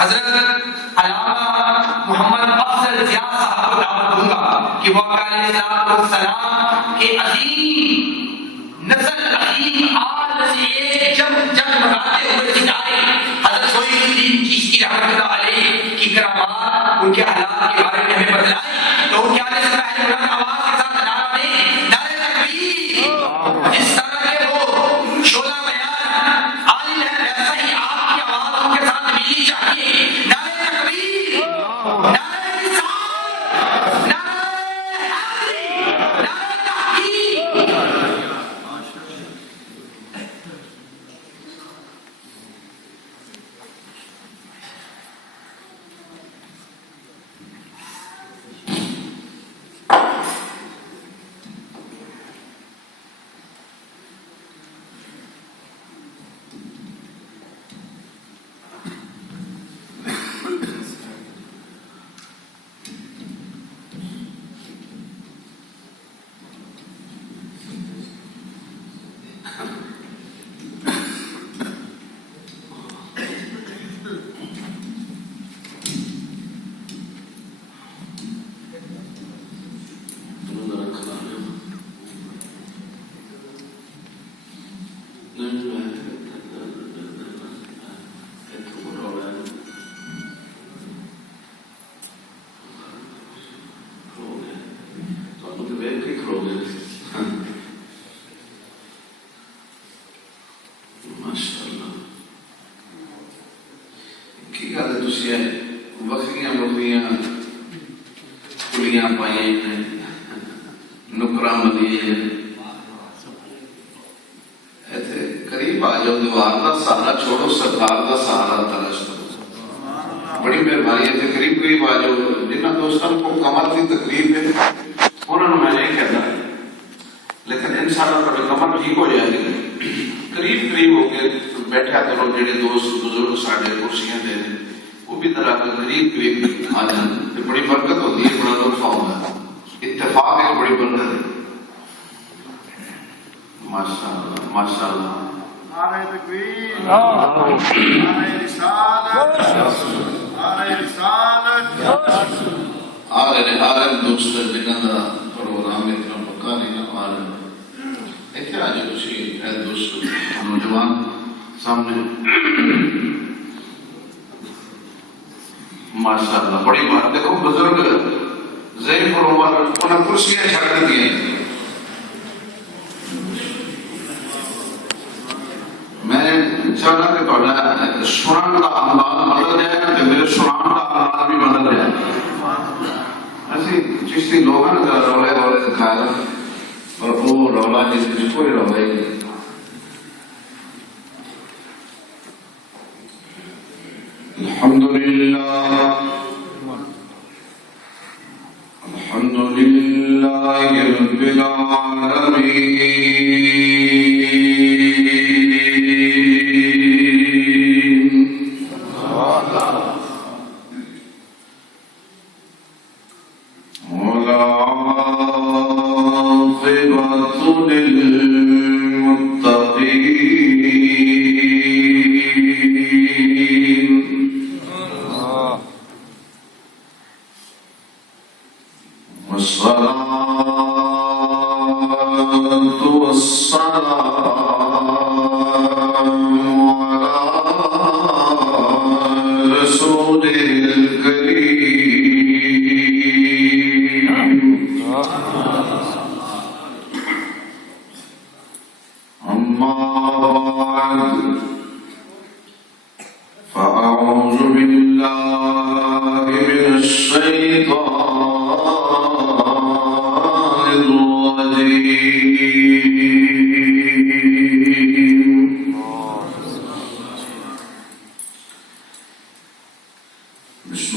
حضرت علامہ محمد افضل زیاد صاحب کو دعوت دوں گا کہ وہ علیہ السلام کے عظیم نسل عظیم آل سے ایک جگمگاتے ہوئے ستارے حضرت سہیل الدین چشتی رحمۃ اللہ علیہ کی کرامات ان کے حالات کے بارے میں ہمیں بتلائے، تو ان کے آنے سے پہلے بلند آواز کے ساتھ نعرہ دیں نعرہ تکبیر۔ جس طرح کے وہ شعلہ بیان عالم ہے ویسا ہی آپ کی آواز ان کے ساتھ ملنی چاہیے۔ نعرہ تکبیر، نعرہ رسالت، نعرہ حیدری، نعرہ تحقیق۔ وکریاں بکریاں کلیاں پائیں نکراں ملیے ایتھے قریب آ جاؤ، دیوار دا سہارا چھوڑو، سرکار دا سہارا تلاش کرو۔ بڑی مہربانی ہے، ایتھے قریب آ جاؤ۔ جنہاں دوستاں کو کمر کی تکلیف ہے انہوں نے میں نہیں کہتا، لیکن انشاءاللہ کبھی کمر ٹھیک ہو جائے گی۔ قریب ہو کے بیٹھا کرو، جڑے دوست بزرگ ساڈے کرسیاں دے وہ بھی طرح کے قریب آ جائیں، بڑی برکت ہوتی ہے، بڑا لطف آتا ہے، اتفاق ایک بڑی برکت ہے۔ ماشاءاللہ ماشاءاللہ۔ نعرہ تکبیر، نعرہ رسالت، نعرہ رسالت۔ آرن دوست جنہاں دا پروگرام اتنا پکا نہیں نا، آرن اتنے آج کچھ ہے دوست نوجوان سامنے ماشاءاللہ بڑی بات۔ دیکھو بزرگ ضعیف العمر انہیں کرسیاں چھڑ دی ہیں، میں چاہتا کہ تھوڑا سنن کا انداز بدل جائے نا، تو میرے سنان کا انداز بھی بدل جائے۔ ایسی چشتی لوگ ہیں نا رولے رولے دکھایا اور وہ رولا جس کوئی رولا ہی نہیں۔ الحمدللہ الحمدللہ رب العالمین۔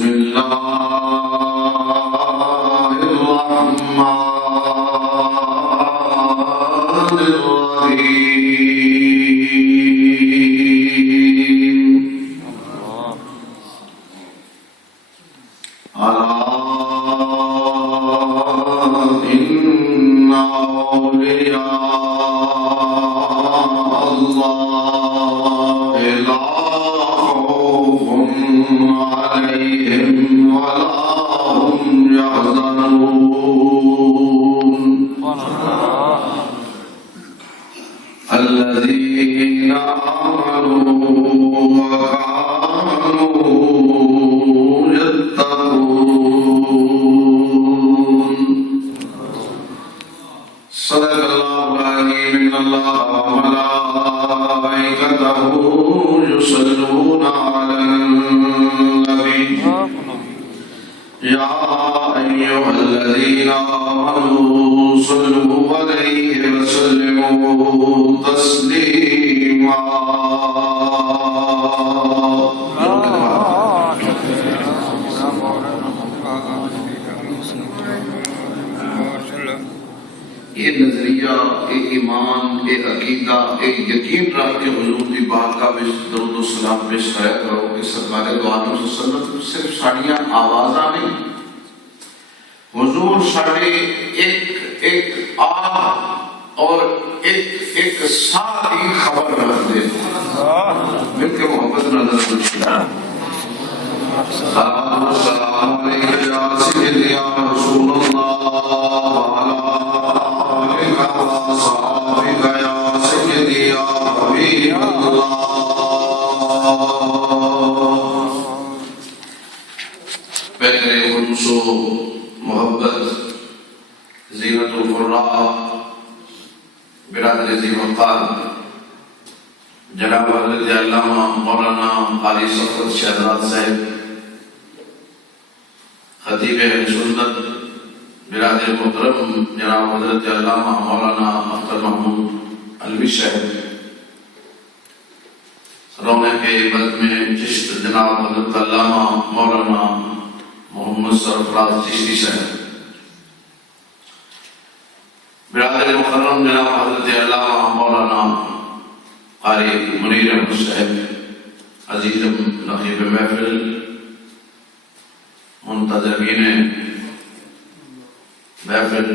اللہ یہ نظریہ، یہ ایمان، یہ عقیدہ، یہ یقین رکھ کے حضور دی بارگاہ وچ درود و سلام پیش کریا کرو کہ سرکار دو عالم صلی اللہ علیہ وسلم صرف ساڈیاں آوازاں نہیں، حضور ساڈے ایک آہ اور ایک ساتھ کی خبر رکھتے مل کے محبت نظر دکھتا السلام علیکم یا سیدی یا رسول اللہ وعلی آلک و صحابک یا سیدی یا حبیب اللہ۔ بہتر خلوص و محبت زینت القراء برادر ذی وقار جناب حضرت علامہ مولانا قاری صفوت شہزاد صاحب، خطیب اہل سنت برادر محترم جناب حضرت علامہ مولانا اختر محمود علوی صاحب، رونق بد میں چشت جناب حضرت علامہ مولانا محمد سرفراز چشتی صاحب، برادر مکرم جناب حضرت علامہ مولانا قاری منیر احمد صاحب، عزیزم نقیب محفل، منتظمین محفل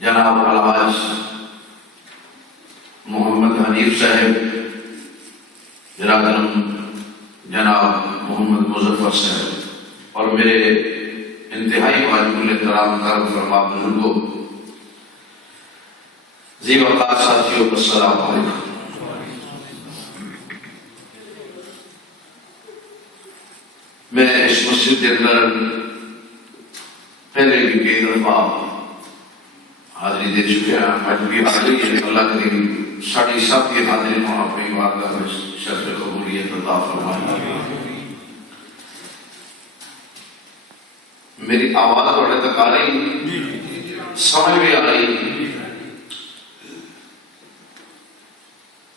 جناب الحاج محمد حنیف صاحب، برادرم جناب محمد مظفر صاحب، اور میرے انتہائی واجب الاحترام کرم فرما بزرگوں، ذی وقار ساتھیوں کو السلام علیکم۔ میں اس مسجد کے اندر پہلے بھی کئی دفعہ حاضری دے چکے ہیں، آج بھی حاضری ہے، اللہ کریم ساڑی سب کی حاضری ہونا اپنی بارگاہ میں شرف قبولیت عطا فرمائے۔ میری آواز بڑے تک آ رہی، سمجھ بھی آ رہی،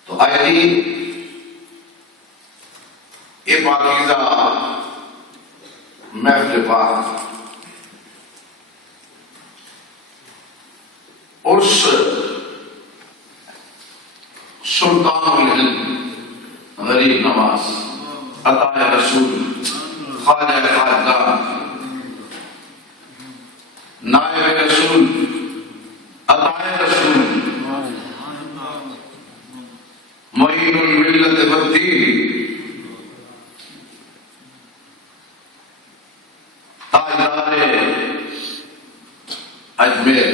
تو آئیے یہ پاکیزہ محفل پاک اس سلطان الہند غریب نواز عطا رسول خواجہ خواجہ نائب رسول عطا رسول معین الملت والدین تاجدار اجمیر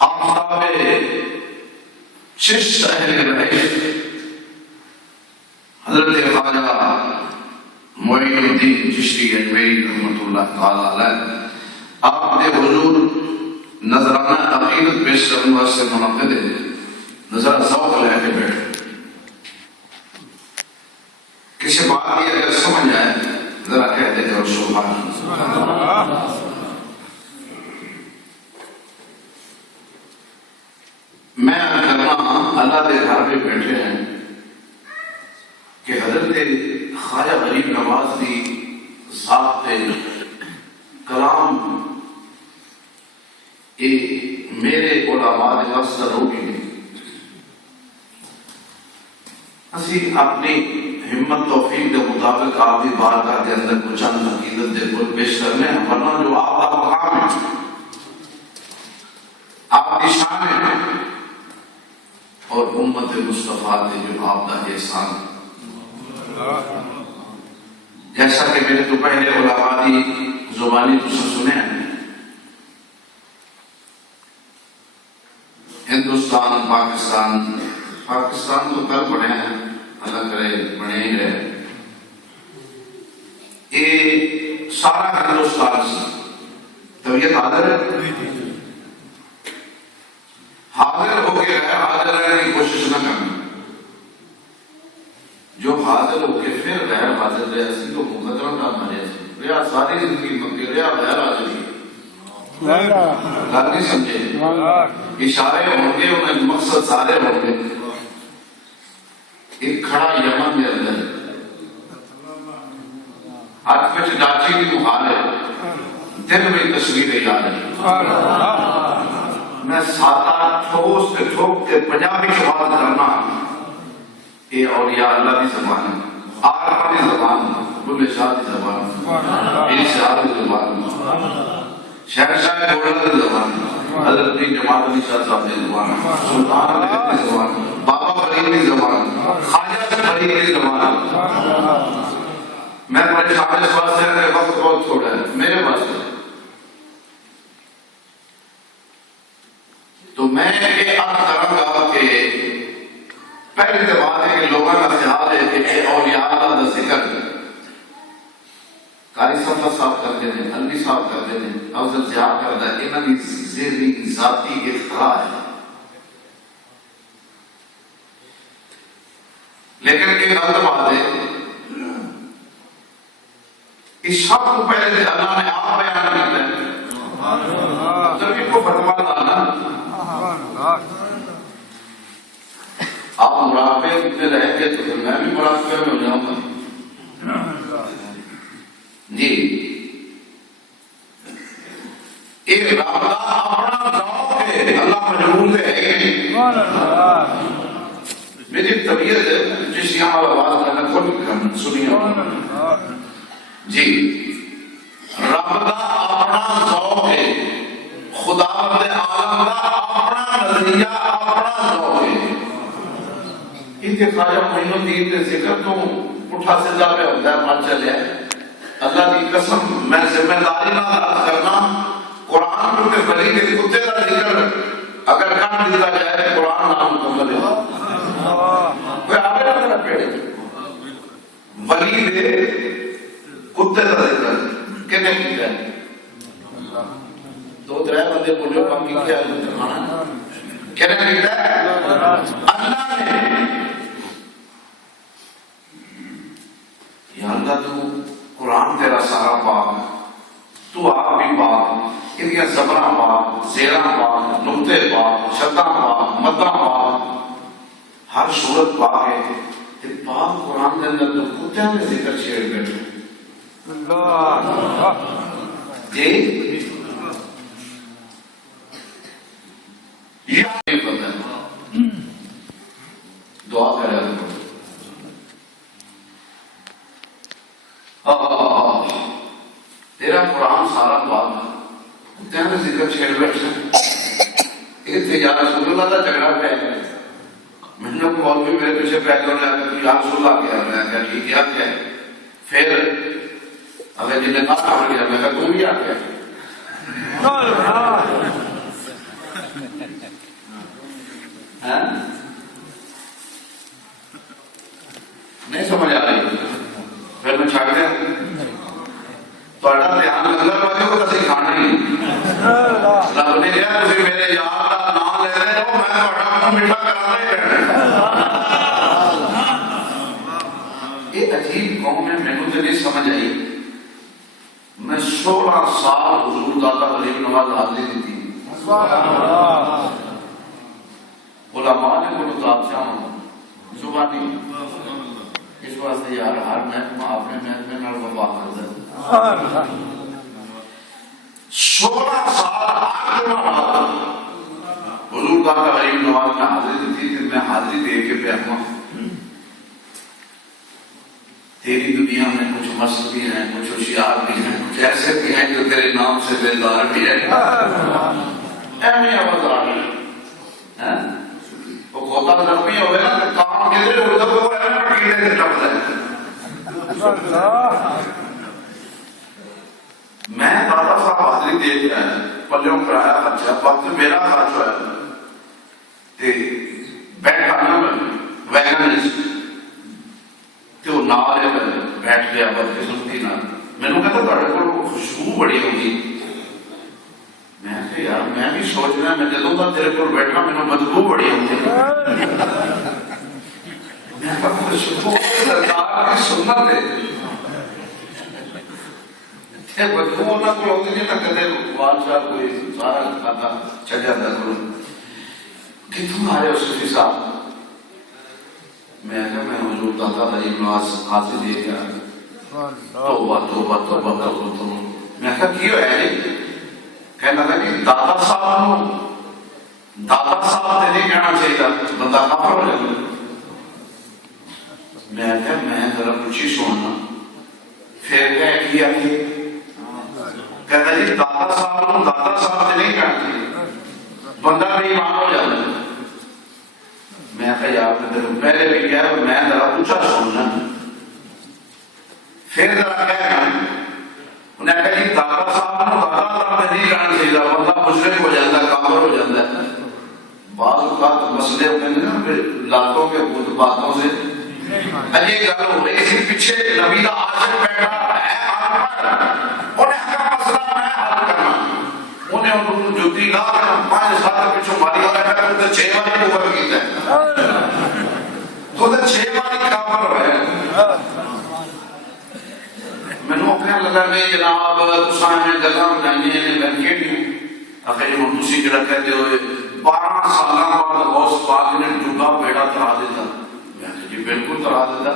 آفتاب چشت اہل رہے حضرت خواجہ معین الدین چشتی اجمیری رحمت اللہ تعالی علیہ، آپ نے حضور نظرانہ عقیدت پیش کرنے واسطے منعقد ہے، نظر ذوق لے کے بیٹھے، کسی بات کی اگر سمجھ آئے ذرا کہتے ہیں سبحان اللہ۔ میں کرنا اللہ کے گھر پہ بیٹھے ہیں کہ حضرت خواجہ غریب نواز کی ذات کلام یہ میرے علماء کے واسطہ ہوگی، اسی اپنی ہمت توفیق کے مطابق آپ کی بارگاہ کے اندر کچھ چند عقیدت دے کل پیش کرنے ہیں، ورنہ جو آپ کا مقام ہے، آپ کی شان ہے اور امت مصطفیٰ کے جو آپ کا احسان ہے، جیسا کہ میں نے تو پہلے علماء کی زبانی تو سنے ہیں، ہندوستان پاکستان تو کل پڑھے ہیں، اللہ کرے بڑھے ہی رہے، یہ سارا ہندوستان سے طبیعت حاضر ہے، حاضر ہو کے رہے، حاضر رہنے کی کوشش نہ کرنا، جو حاضر ہو کے پھر غیر حاضر رہے اسی کو مقدرہ نہ مانے، رہا ساری زندگی مکے رہا غیر حاضری، گل نہیں سمجھے، اشارے ہوں گے، انہیں مقصد سارے ہوں گے، ایک کھڑا یمن میں اندر ہاتھ میں کراچی کی محال ہے دل میں تصویریں یاد ہے میں سادہ ٹھوس کے ٹھوک کے پنجابی کی بات کرنا یہ اولیاء اللہ کی زبان ہے آرپا کی زبان بلے شاہ کی زبان میری شاہ کی زبان شہنشاہ گولڈ کی زبان حضرت جماعت علی شاہ صاحب کی زبان سلطان علی کی زبان بابا فرید کی زبان خواجہ فرید کی زبان میں پریشان اس بات سے کہ وقت بہت تھوڑا ہے میرے پاس تو میں یہ عرض کروں گا کہ پہلی تو بات ہے کہ لوگوں کا خیال ہے کہ اولیاء اللہ کا ذکر قاری صاحب کرتے ہیں علی صاحب کرتے ہیں افضل ضیاء کرتا ہے انہوں کی ذہنی ذاتی اختراع ہے لیکن ایک غلط بات ہے اس سب کو پہلے سے اللہ نے آپ بیان کرتا ہے جب ان کو فتوا لانا آپ مراقبے میں رہیں گے تو میں بھی مراقبے میں ہو جاؤں گا جی ایک رابطہ اپنا ذوق ہے اللہ مجبور ہے میری طبیعت ہے جس یہاں آواز کرنا کھول سنیے جی رابطہ اپنا ذوق ہے خدا عالم کا اپنا نظریہ اپنا ذوق ہے کہ خواجہ معین الدین کے ذکر تو اٹھا سجا پہ ہوتا ہے مان چلے اللہ کی قسم میں ذمہ داری نہ ادا کرنا قرآن کے بلی کے کتے کا ذکر اگر کر دیا جائے قرآن نام مکمل ہے کوئی آگے نہ کرنا پیڑے بلی دے کتے کا ذکر کہنے کی ہے دو ترے بندے بولے باقی کیا کہنے کی ہے اللہ نے یا اللہ تو قرآن تیرا سارا پاک تو آپ بھی پاک ان کے زبراں پاک زیراں پاک نقطے پاک شداں پاک مداں پاک ہر صورت پاک ہے کہ پاک قرآن کے اندر تو کتوں میں ذکر چھیڑ بیٹھے جی یہ نہیں پتہ ہے دعا کرے تیرا قرآن سارا بات تیرا ذکر چھیڑ بیٹھا یا رسول اللہ کا جھگڑا پہ میں نے مولوی میرے پیچھے پہ گیا یا رسول اللہ کیا میں کہا ٹھیک ہے کیا پھر اگر جن نے کہا پڑ گیا میں کہا تم بھی آ گیا نہیں سمجھ آ رہی پھر میں چھاڑ دیا تھوڑا دھیان لنگر والے کو تو کھانا ہی رب نے کہا تھی میرے یار کا نام لے رہے ہو میں تھوڑا منہ میٹھا کرانا ہی رہنا یہ عجیب قوم ہے میں نے تو نہیں سمجھ آئی میں 16 سال حضور داتا غریب نواز حاضری دی تھی علماء نے کو بادشاہ زبانی اس واسطے یار ہر محکمہ اپنے محکمے نال وفا کرتا ہے 16 سال حضور داتا غریب نواز نے حاضری دی تھی کہ میں حاضری دے کے بیٹھا تیری دنیا میں کچھ مست بھی ہیں کچھ ہوشیار بھی ہیں کچھ ایسے بھی ہیں جو تیرے نام سے بیدار بھی ہے اہمی آوازار ہے وہ گوتا زخمی ہوئے نا کام کے لئے اردو کو اہم پکیلے سے ٹپ دیں میں دادا صاحب حاضری دیکھ رہا ہے پلیوں کرایا خرچہ وقت میرا خرچ ہوا ہے بیٹھا نا میں ویگن تو نال بیٹھ گیا بلکہ سنتی نہ میں نے کہتا تھوڑے کو خوشبو بڑی ہوگی میں کہ یار میں بھی سوچ رہا میں جدوں کا تیرے کو بیٹھا میں نے بدبو بڑی ہوگی میں کہا خوشبو سرکار کی سنت ہے بدبو ہونا کوئی ہوتی نہیں نہ کہتے بادشاہ کوئی سارا کھاتا چل جاتا کرو کہ تم آ رہے ہو صوفی صاحب میں کہا میں حضور داتا غریب نواز حاضر دے گیا توبہ توبہ توبہ توبہ. میں کہا کی ہویا جی؟ کہنا لگا جی دادا صاحب تے نہیں کہنا چاہیے بندہ کافر ہو جائے. میں کہا میں ذرا پوچھی سننا پھر کیا کہتا جی دادا صاحب تے نہیں کہنا چاہیے بندہ بے ایمان ہو جاتا ہے. میں کہا یار پہلے بھی کیا میں ذرا پوچھا سننا پھر ذرا کہنا. انہیں کہا جی دادا صاحب تے نہیں کہنا چاہیے بندہ مشرک ہو جاتا ہے کافر ہو جاتا ہے. بعض اوقات مسئلے ہوتے ہیں نا پھر لاتوں کے بت باتوں سے یہ گل ہو رہی تھی پیچھے نبی کا عاشق بیٹھا ہے انہیں کہا مسئلہ میں حل کرنا. انہیں ان کو جوتی لا کر 5 سال پیچھے ماری والا کہا تو 6 بار کفر کیتا ہے تو 6 بار کافر ہے. مینوں کہنے لگا کہ جناب تساں نے گلاں بنائیاں نے میں کہڑی آخر جی ہن تسی جڑا کہتے ہوئے 12 سال بعد غوث پاک نے ڈوبا بیڑا ترا دیتا. میں کہ جی بالکل ترا دیتا.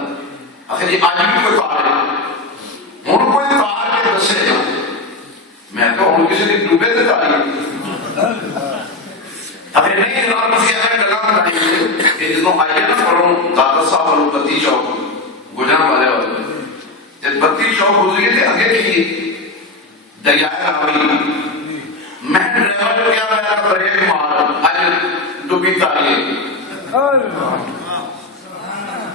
آخر جی اج بھی کوئی تار ہے ہن کوئی تار کے دسے. میں کہ ہن کسی نے ڈوبے تے تاری آخر نہیں جناب تسی ایسے گلاں بنائی کہ جدوں آئیے نا پڑھو دادا صاحب والوں بتی چوک گجران والے والے جب بتی چوک گزری تھے آگے کی دریائے راوی میں ڈرائیور کیا میرا بریک مار آج ڈوبی تاری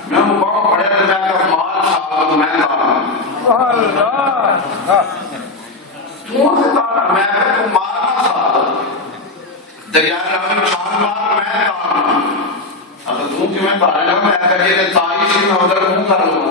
میں مقام پڑھے تو میں کہا مار صاحب میں تارا تو تارا میں کہا تو مارنا صاحب دریائے راوی 4 بار میں تارا. اگر تو کہ میں تارے لگا میں کہا یہ تاری سے میں ادھر منہ کر لوں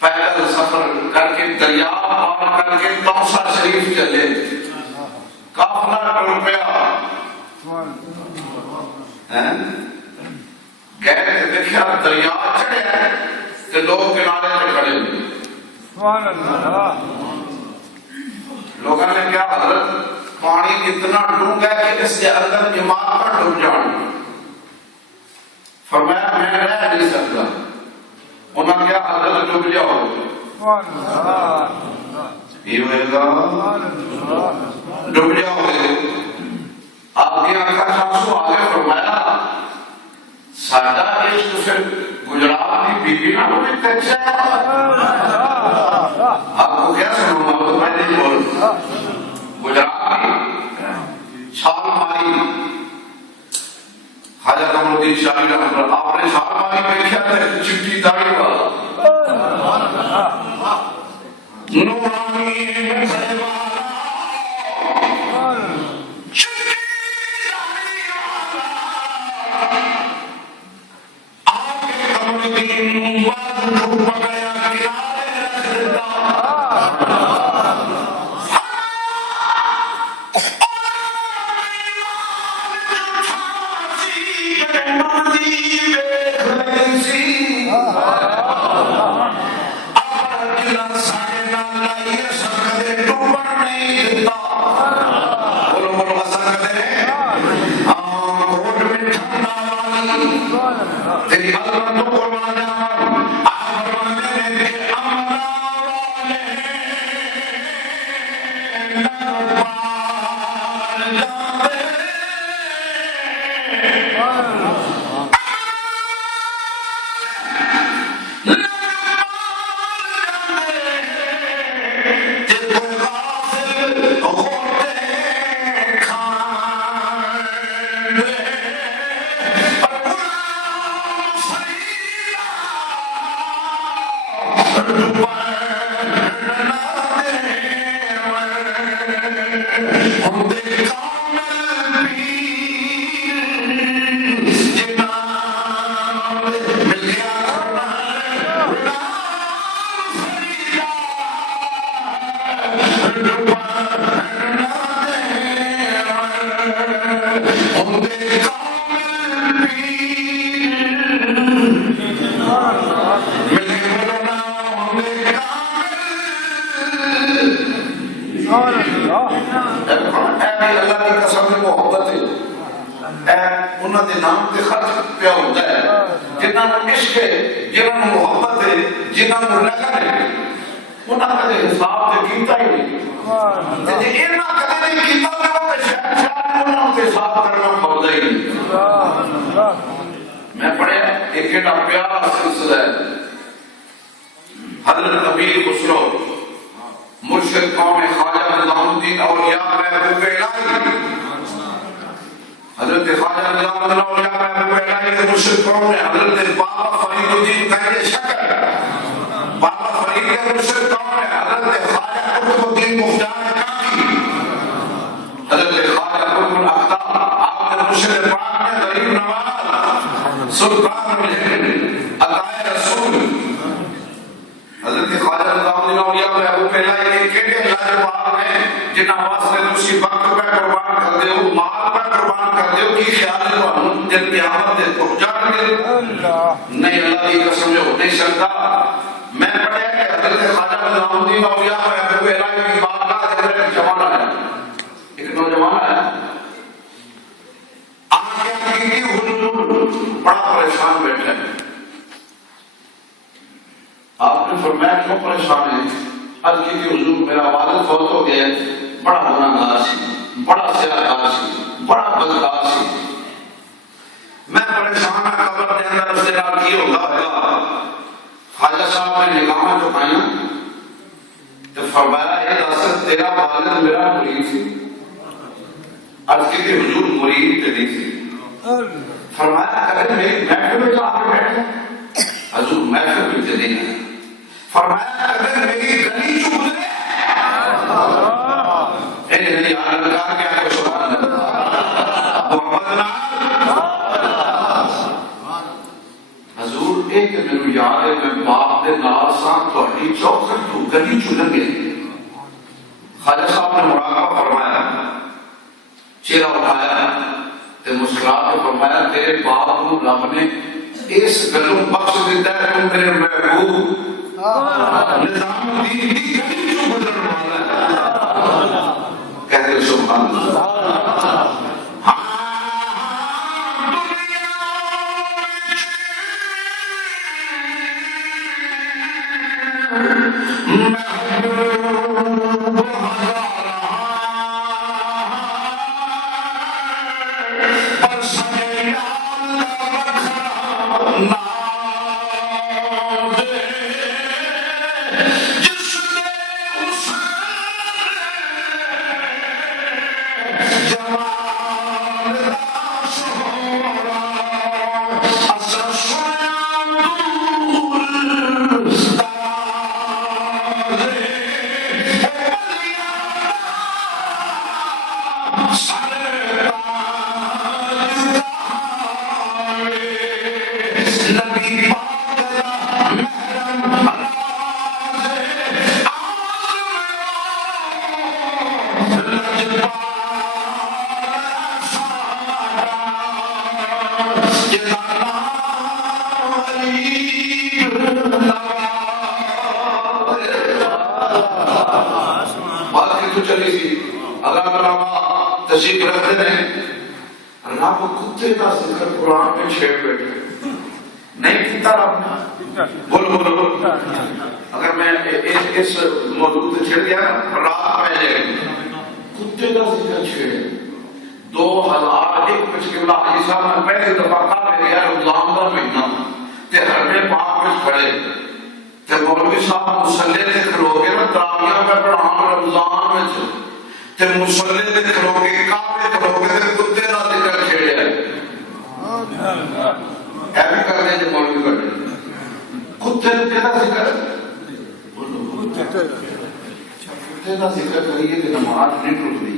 پیدل سفر کر کے دریا پار کر کے توسا شریف چلے قافلہ ٹر پیا گئے دیکھا دریا چڑھیا کہ لوگ کنارے پہ کھڑے ہوئے. لوگوں نے کیا حضرت پانی اتنا ڈونگا ہے کہ اس کے اندر ایمان پر ڈوب جانا. فرمایا میں رہ نہیں سکتا. انہوں نے کیا حضرت ڈوب جاؤ یہ ہوئے گا ڈوب جاؤ گے. آپ کی آنکھا چانسو آگے فرمایا سادہ عشق پھر گجرات کی بیوی نہ ہوئی کچھ ہے. آپ کو کیا سنوں گا تو میں نہیں بول گجرات کی چھال ماری خواجہ قمر الدین شاہی رحمۃ اللہ. آپ نے چھال ماری دیکھا تھا چپٹی داڑھی والا نورانی تشریف رکھتے ہیں رب کتے کا ذکر قرآن میں چھیڑ بیٹھے نہیں کیتا رب نے بولو بولو اگر میں اس موضوع سے چھڑ گیا رات پہلے کتے کا ذکر چھیڑے 2001 میں قبلہ حاجی صاحب نے پہلی دفعہ کہا کہ یار رمضان کا مہینہ تے حرم پاک میں کھڑے تے مولوی صاحب مصلی تے کھلو کے نا تراویح پہ پڑھان رمضان میں تے مصلی تے کھلو کے کعبے کھلو کے تے کتے کا ذکر چھیڑے ایویں کرنے جو مولوی کرنے کتے کا ذکر کتے کا ذکر کریے کہ نماز نہیں ٹوٹتی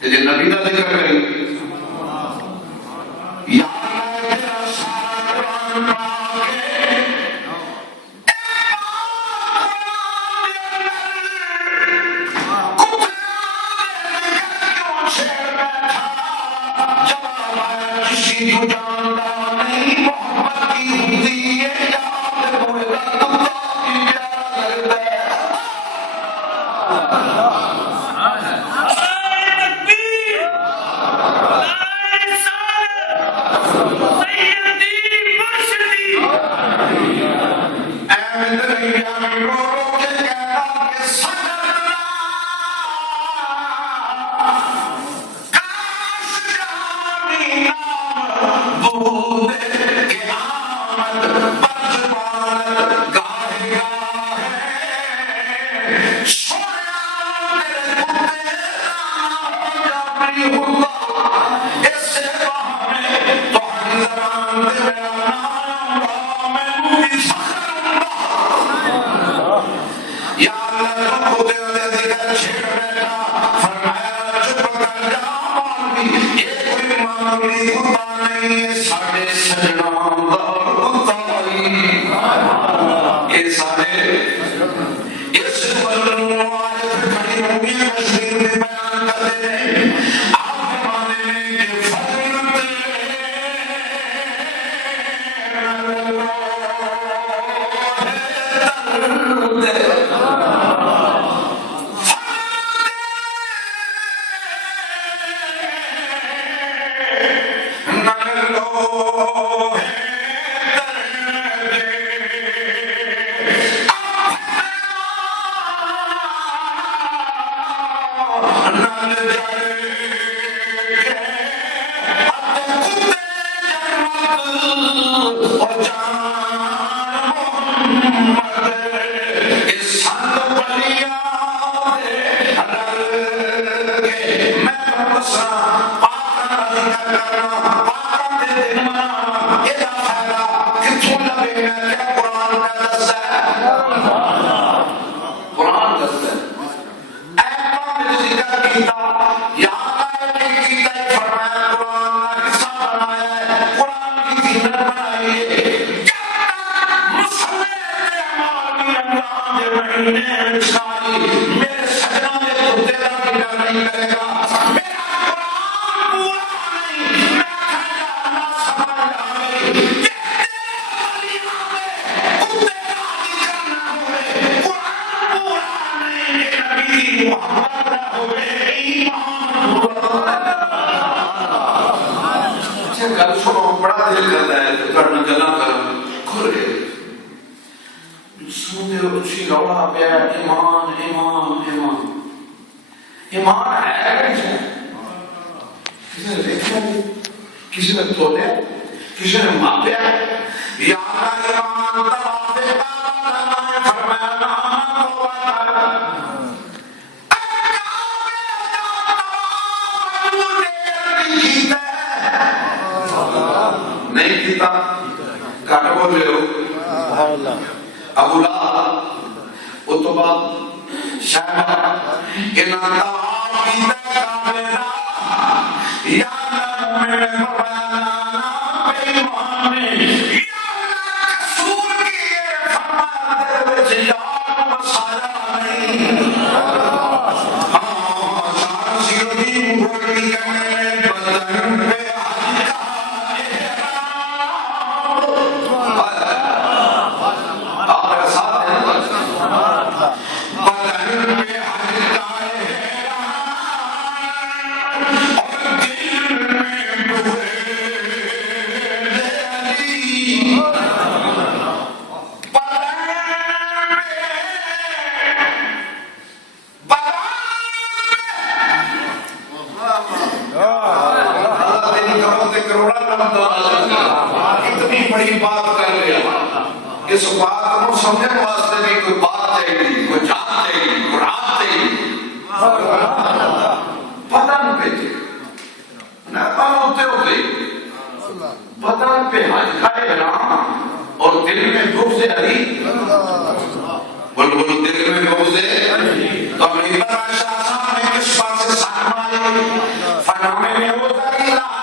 تے نبی کا ذکر کریے کسی نے مانگیا یا اللہ ایمان تباہ کعبہ فرمایا نام توبہ نہیں کیتا کٹ بولے ہو ابو لہب اتبا شیبہ انہاں تباہ کیتا کعبہ یا اللہ میں فرمایا نام پیمانے اتنی بڑی بات کر لیا اس بات کو سمجھنے واسطے بھی کوئی بات چاہیے کوئی جان چاہیے قرآن چاہیے پتہ نہیں پیتے نہ ہوتے پتہ پہ حج کھائے حرام اور دل میں بغض علی بلبل دل میں بغض علی تو امریکہ کا شاہ صاحب نے کس بات سے ساتھ مارے فرمانے میں ہوتا نہیں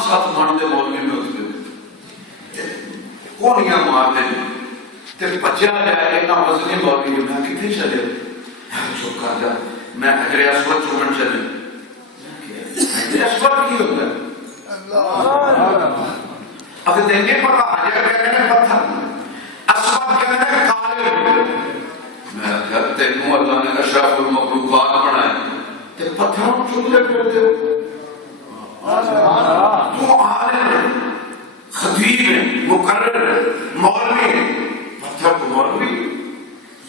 سات مانتے مولوی میں ہوتے کونیاں مارتے تے بچیا جائے اینا وزنی مولوی میں کتنی چلے چپ کر جا میں حجر اسود چومن چلے حجر اسود کی ہوتا ہے اگر دیکھیں پتا حجر کہنے میں پتھر اسود کہنے میں کالے میں کہتے ہیں اللہ نے اشرف المخلوقات بنائے تے پتھروں چولے کرتے ہو تو عالم خطیب مقرر مولوی پتھر کو مولوی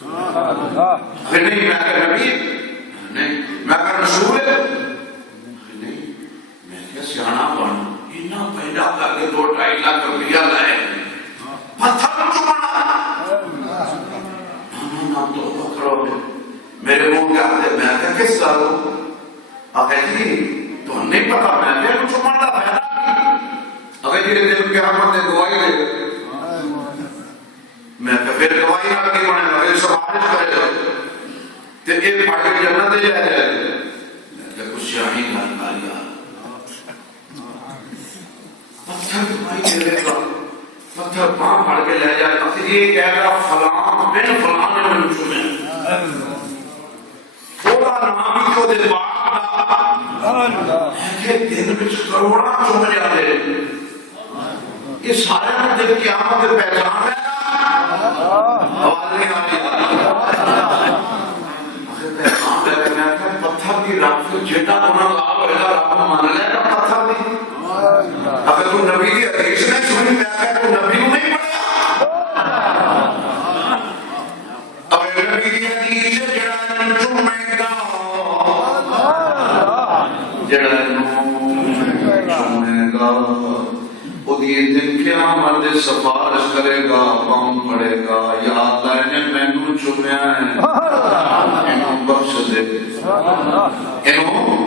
اگر نہیں میں اگر نبی نہیں میں اگر رسول نہیں میں کیا سیانا بن اتنا پیدا کر کے 2-2.5 لاکھ روپیہ لائے پتھر کو بنا نا تو بکرو میرے منہ کے آتے میں کیا کس سالوں آگے جی تو نہیں پتا میں نے کچھ مانتا فائدہ نہیں اگر جی دل کے رحمت نے دعائی دے میں کہ پھر دعائی نہ کی بنے اگر سفارش کرے گا تو ایک پاٹے جنت دے جائے میں کہ کچھ شاہی گھر لیا پتھر دعائی دے لے گا پتھر پاں پڑھ کے لے جائے پتھر یہ کہہ رہا فلان بن فلان نے من چنے تھوڑا نام بھی تو دے باق کہ دن بچ کروڑا چوم جاتے یہ سارے دل قیامت پہچان ہے آواز نہیں آ رہی پتھر کی رب جیٹا گناہ گار ہوئے گا رب مان لے گا پتھر دی اگر تو نبی کی حدیث نے سنی میں آگا تو نبی کو نہیں پڑھا اگر نبی کی حدیث جڑا چومے گا جڑا چومے گا وہ دن قیامت سفارش کرے گا پاؤں پڑے گا یا اللہ نے مینوں چومیا ہے انہوں بخش دے انہوں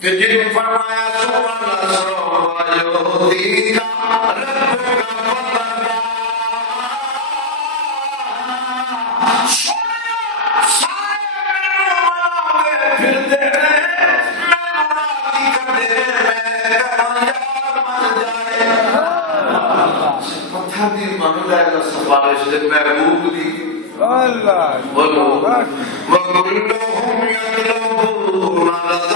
کہ جن فرمایا سبحان اللہ سروایو کا رب کا پتہ سفارش دے محبوب دی بولو وَكُلُّهُمْ يَطْلُبُونَ